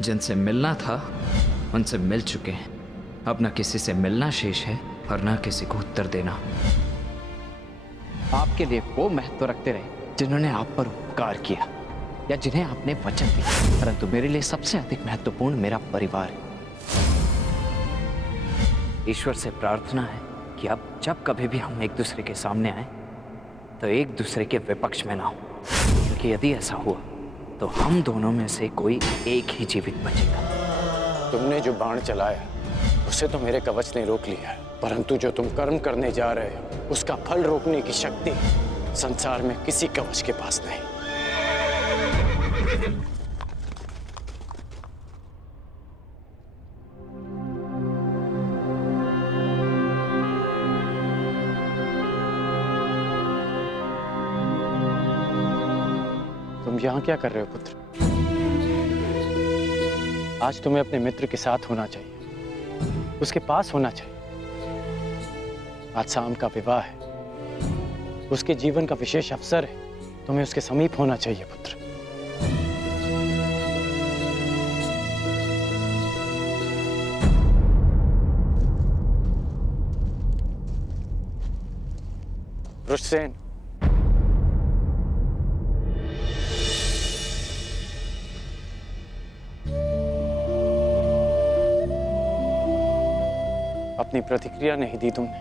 जिनसे मिलना था उनसे मिल चुके हैं। अब न किसी से मिलना शेष है और न किसी को उत्तर देना। आपके लिए वो महत्व रखते रहे जिन्होंने आप पर उपकार किया या जिन्हें आपने वचन दिया, परंतु मेरे लिए सबसे अधिक महत्वपूर्ण मेरा परिवार है। ईश्वर से प्रार्थना है कि अब जब कभी भी हम एक दूसरे के सामने आए तो एक दूसरे के विपक्ष में ना हो, क्योंकि यदि ऐसा हुआ तो हम दोनों में से कोई एक ही जीवित बचेगा। तुमने जो बाण चलाया उसे तो मेरे कवच ने रोक लिया है, परंतु जो तुम कर्म करने जा रहे हो उसका फल रोकने की शक्ति संसार में किसी कवच के पास नहीं। तुम यहाँ क्या कर रहे हो पुत्र? आज तुम्हें अपने मित्र के साथ होना चाहिए, उसके पास होना चाहिए। आज शाम का विवाह है, उसके जीवन का विशेष अवसर है, तुम्हें उसके समीप होना चाहिए पुत्र। रुष्सेन, अपनी प्रतिक्रिया नहीं दी तुमने।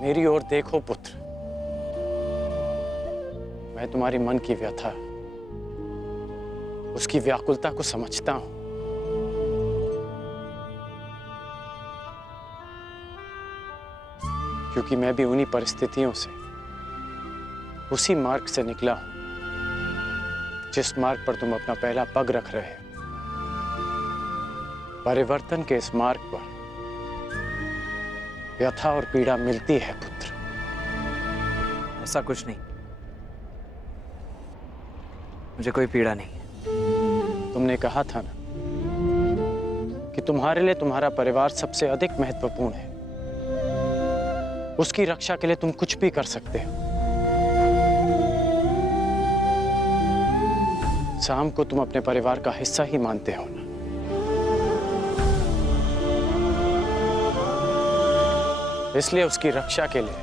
मेरी ओर देखो पुत्र, मैं तुम्हारी मन की व्यथा, उसकी व्याकुलता को समझता हूं। क्योंकि मैं भी उन्हीं परिस्थितियों से, उसी मार्ग से निकला हूं जिस मार्ग पर तुम अपना पहला पग रख रहे हो। परिवर्तन के इस मार्ग पर व्यथा और पीड़ा मिलती है पुत्र। ऐसा कुछ नहीं, मुझे कोई पीड़ा नहीं है। तुमने कहा था ना कि तुम्हारे लिए तुम्हारा परिवार सबसे अधिक महत्वपूर्ण है। उसकी रक्षा के लिए तुम कुछ भी कर सकते हो। शाम को तुम अपने परिवार का हिस्सा ही मानते हो ना। इसलिए उसकी रक्षा के लिए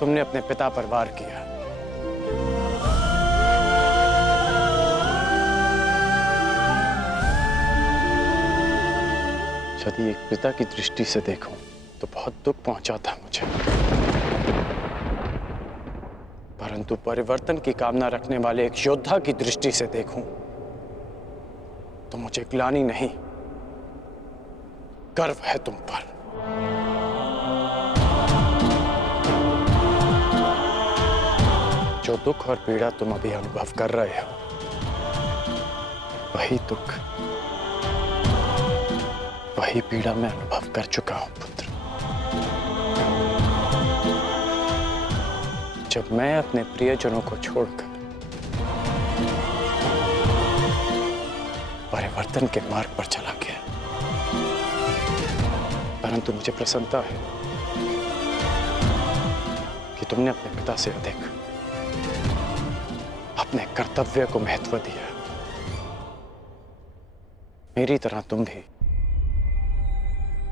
तुमने अपने पिता पर वार किया। यदि एक पिता की दृष्टि से देखूं तो बहुत दुख पहुंचा था मुझे, परंतु परिवर्तन की कामना रखने वाले एक योद्धा की दृष्टि से देखूं तो मुझे ग्लानि नहीं, गर्व है तुम पर। जो दुख और पीड़ा तुम अभी अनुभव कर रहे हो, वही दुख, वही पीड़ा मैं अनुभव कर चुका हूं पुत्र। जब मैं अपने प्रियजनों को छोड़कर परिवर्तन के मार्ग पर चला गया, परंतु मुझे प्रसन्नता है कि तुमने अपने पिता से अधिक अपने कर्तव्य को महत्व दिया। मेरी तरह तुम भी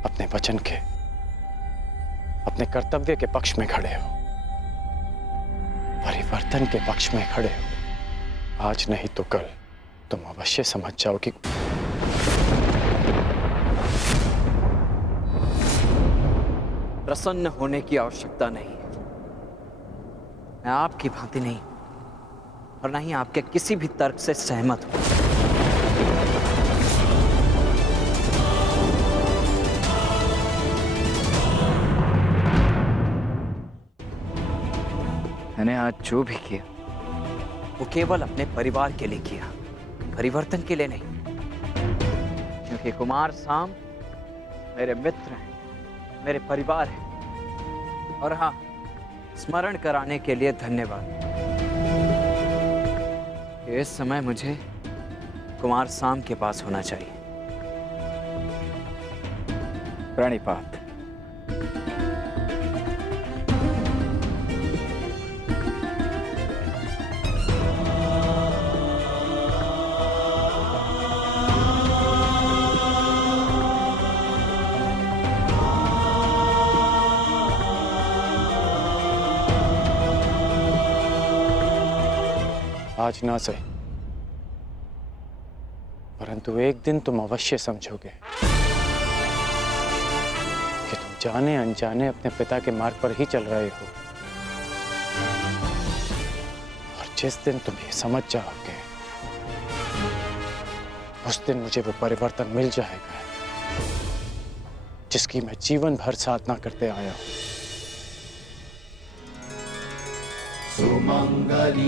अपने वचन के, अपने कर्तव्य के पक्ष में खड़े हो, परिवर्तन के पक्ष में खड़े हो। आज नहीं तो कल तुम अवश्य समझ जाओगे। प्रसन्न होने की आवश्यकता नहीं, मैं आपकी भांति नहीं और ना ही आपके किसी भी तर्क से सहमत हूं। मैंने आज जो भी किया वो केवल अपने परिवार के लिए किया, परिवर्तन के लिए नहीं। क्योंकि कुमार साम मेरे मित्र हैं, मेरे परिवार हैं। और हाँ, स्मरण कराने के लिए धन्यवाद। इस समय मुझे कुमार साम के पास होना चाहिए। प्रणिपात। आज ना सही, परंतु एक दिन तुम अवश्य समझोगे कि तुम जाने अनजाने अपने पिता के मार्ग पर ही चल रहे हो। और जिस दिन तुम ये समझ जाओगे, उस दिन मुझे वो परिवर्तन मिल जाएगा जिसकी मैं जीवन भर साधना करते आया हूं। सुमंगलीरियं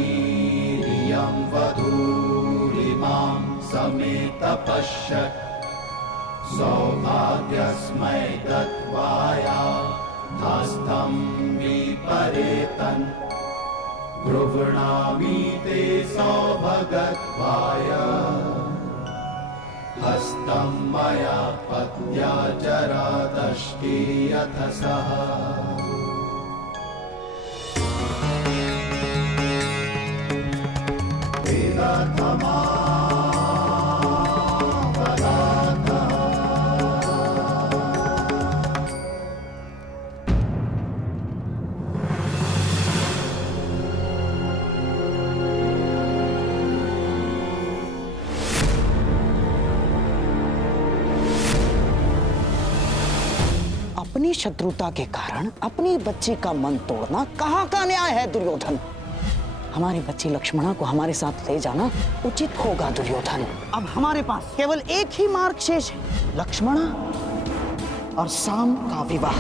वधूरिमां समेत पश्यत् सौभाग्यस्मै दत्वाया हस्तं विपरेतन् गृह्णामि ते सौभगत्वाय हस्तं मया पत्या जरादष्टे यथ सः। अपनी शत्रुता के कारण अपनी बच्ची का मन तोड़ना कहाँ का न्याय है दुर्योधन? हमारी बच्ची लक्ष्मणा को हमारे साथ ले जाना उचित होगा दुर्योधन। अब हमारे पास केवल एक ही मार्ग शेष है, लक्ष्मणा और साम का विवाह।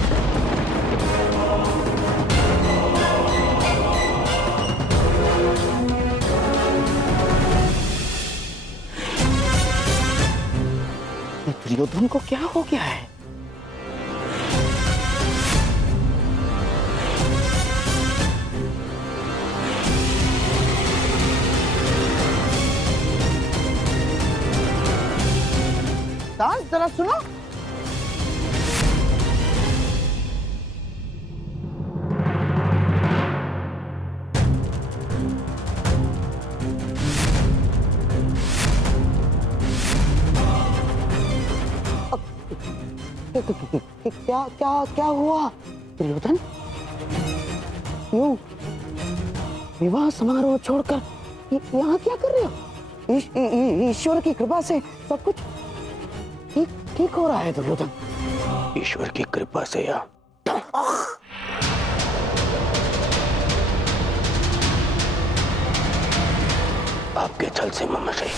दुर्योधन को क्या हो गया है? डांस जरा सुनो। क्या क्या क्या हुआ दुर्योधन? क्यों विवाह समारोह छोड़कर यहाँ क्या कर रहे हो? ईश्वर की कृपा से सब कुछ ठीक हो रहा है दुर्योधन। ईश्वर की कृपा से या आपके छल से महाशय।